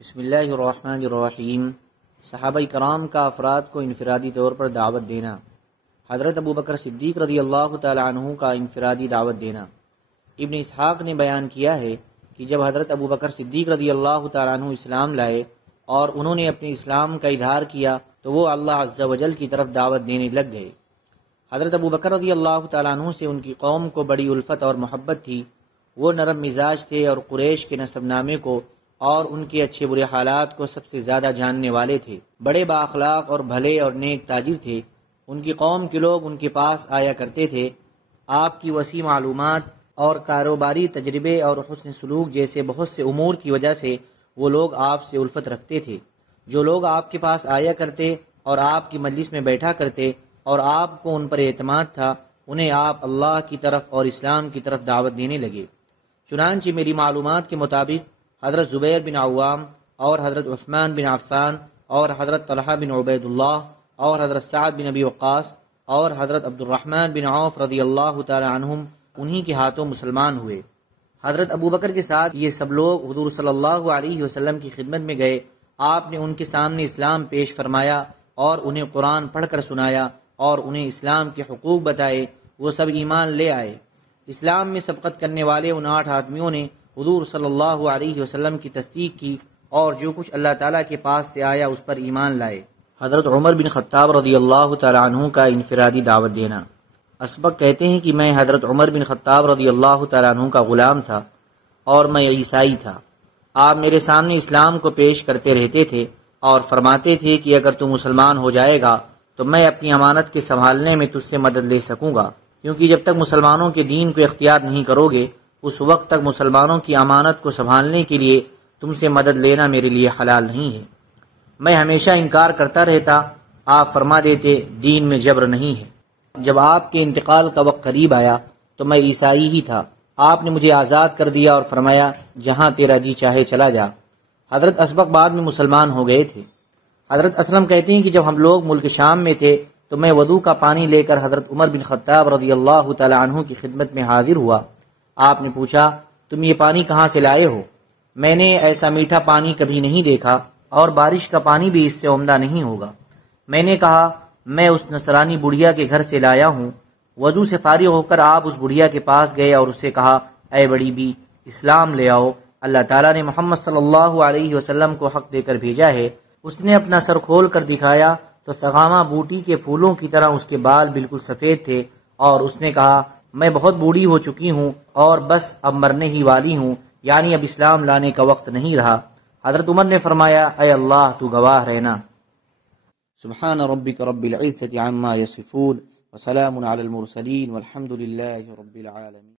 بسم اللہ الرحمن الرحیم۔ صحابہ کرام کا افراد کو انفرادی طور پر دعوت دینا۔ حضرت ابوبکر صدیق رضی اللہ تعالی عنہ کا انفرادی دعوت دینا۔ ابن اسحاق نے بیان کیا ہے کہ جب حضرت ابوبکر صدیق رضی اللہ تعالی عنہ اسلام لائے اور انہوں نے اپنے اسلام کا اظہار کیا تو وہ اللہ عز و جل کی طرف دعوت دینے لگ گئے۔ حضرت ابوبکر رضی اللہ تعالی عنہ سے ان کی قوم کو بڑی الفت اور محبت تھی۔ وہ نرم مزاج تھے اور قریش کے نسب نامے کو اور ان کے اچھے برے حالات کو سب سے زیادہ جاننے والے تھے۔ بڑے بااخلاق اور بھلے اور نیک تاجر تھے۔ ان کی قوم کے لوگ ان کے پاس آیا کرتے تھے۔ آپ کی وسیع معلومات اور کاروباری تجربے اور حسن سلوک جیسے بہت سے امور کی وجہ سے وہ لوگ آپ سے الفت رکھتے تھے۔ جو لوگ آپ کے پاس آیا کرتے اور آپ کی مجلس میں بیٹھا کرتے اور آپ کو ان پر اعتماد تھا، انہیں آپ اللہ کی طرف اور اسلام کی طرف دعوت دینے لگے۔ چنانچہ میری معلومات کے مطابق حضرت زبیر بن عوام اور حضرت عثمان بن عفان اور حضرت طلحہ بن عبید اللہ اور حضرت سعد بن ابی وقاص اور حضرت عبد الرحمن بن عوف رضی اللہ تعالی عنہم انہی کے ہاتھوں مسلمان ہوئے۔ حضرت ابوبکر کے ساتھ یہ سب لوگ حضور صلی اللہ علیہ وسلم کی خدمت میں گئے۔ آپ نے ان کے سامنے اسلام پیش فرمایا اور انہیں قرآن پڑھ کر سنایا اور انہیں اسلام کے حقوق بتائے۔ وہ سب ایمان لے آئے۔ اسلام میں سبقت کرنے والے ان 8 آدمیوں نے حضور صلی اللہ علیہ وسلم کی تصدیق کی اور جو کچھ اللہ تعالیٰ کے پاس سے آیا اس پر ایمان لائے۔ حضرت عمر بن خطاب رضی اللہ تعالی عنہ کا انفرادی دعوت دینا۔ اسبق کہتے ہیں کہ میں حضرت عمر بن خطاب رضی اللہ تعالی عنہ کا غلام تھا اور میں عیسائی تھا۔ آپ میرے سامنے اسلام کو پیش کرتے رہتے تھے اور فرماتے تھے کہ اگر تو مسلمان ہو جائے گا تو میں اپنی امانت کے سنبھالنے میں تجھ سے مدد لے سکوں گا، کیونکہ جب تک مسلمانوں کے دین کو اختیار نہیں کرو گے اس وقت تک مسلمانوں کی امانت کو سنبھالنے کے لیے تم سے مدد لینا میرے لیے حلال نہیں ہے۔ میں ہمیشہ انکار کرتا رہتا۔ آپ فرما دیتے دین میں جبر نہیں ہے۔ جب آپ کے انتقال کا وقت قریب آیا تو میں عیسائی ہی تھا۔ آپ نے مجھے آزاد کر دیا اور فرمایا جہاں تیرا جی چاہے چلا جا۔ حضرت اسبق بعد میں مسلمان ہو گئے تھے۔ حضرت اسلم کہتے ہیں کہ جب ہم لوگ ملک شام میں تھے تو میں وضو کا پانی لے کر حضرت عمر بن خطاب رضی اللہ تعالی عنہ کی خدمت میں حاضر ہوا۔ آپ نے پوچھا تم یہ پانی کہاں سے لائے ہو؟ میں نے ایسا میٹھا پانی کبھی نہیں دیکھا اور بارش کا پانی بھی اس سے عمدہ نہیں ہوگا۔ میں نے کہا میں اس نصرانی بڑھیا کے گھر سے لایا ہوں۔ وضو سے فارغ ہو کر آپ اس بڑھیا کے پاس گئے اور اسے کہا اے بڑی بی اسلام لے آؤ، اللہ تعالیٰ نے محمد صلی اللہ علیہ وسلم کو حق دے کر بھیجا ہے۔ اس نے اپنا سر کھول کر دکھایا تو سغامہ بوٹی کے پھولوں کی طرح اس کے بال بالکل سفید تھے اور اس نے کہا میں بہت بوڑھی ہو چکی ہوں اور بس اب مرنے ہی والی ہوں، یعنی اب اسلام لانے کا وقت نہیں رہا۔ حضرت عمر نے فرمایا اے اللہ تو گواہ رہنا۔ سبحان ربک رب العزت عما یصفون وسلام علی المرسلین والحمد للہ رب العالمین۔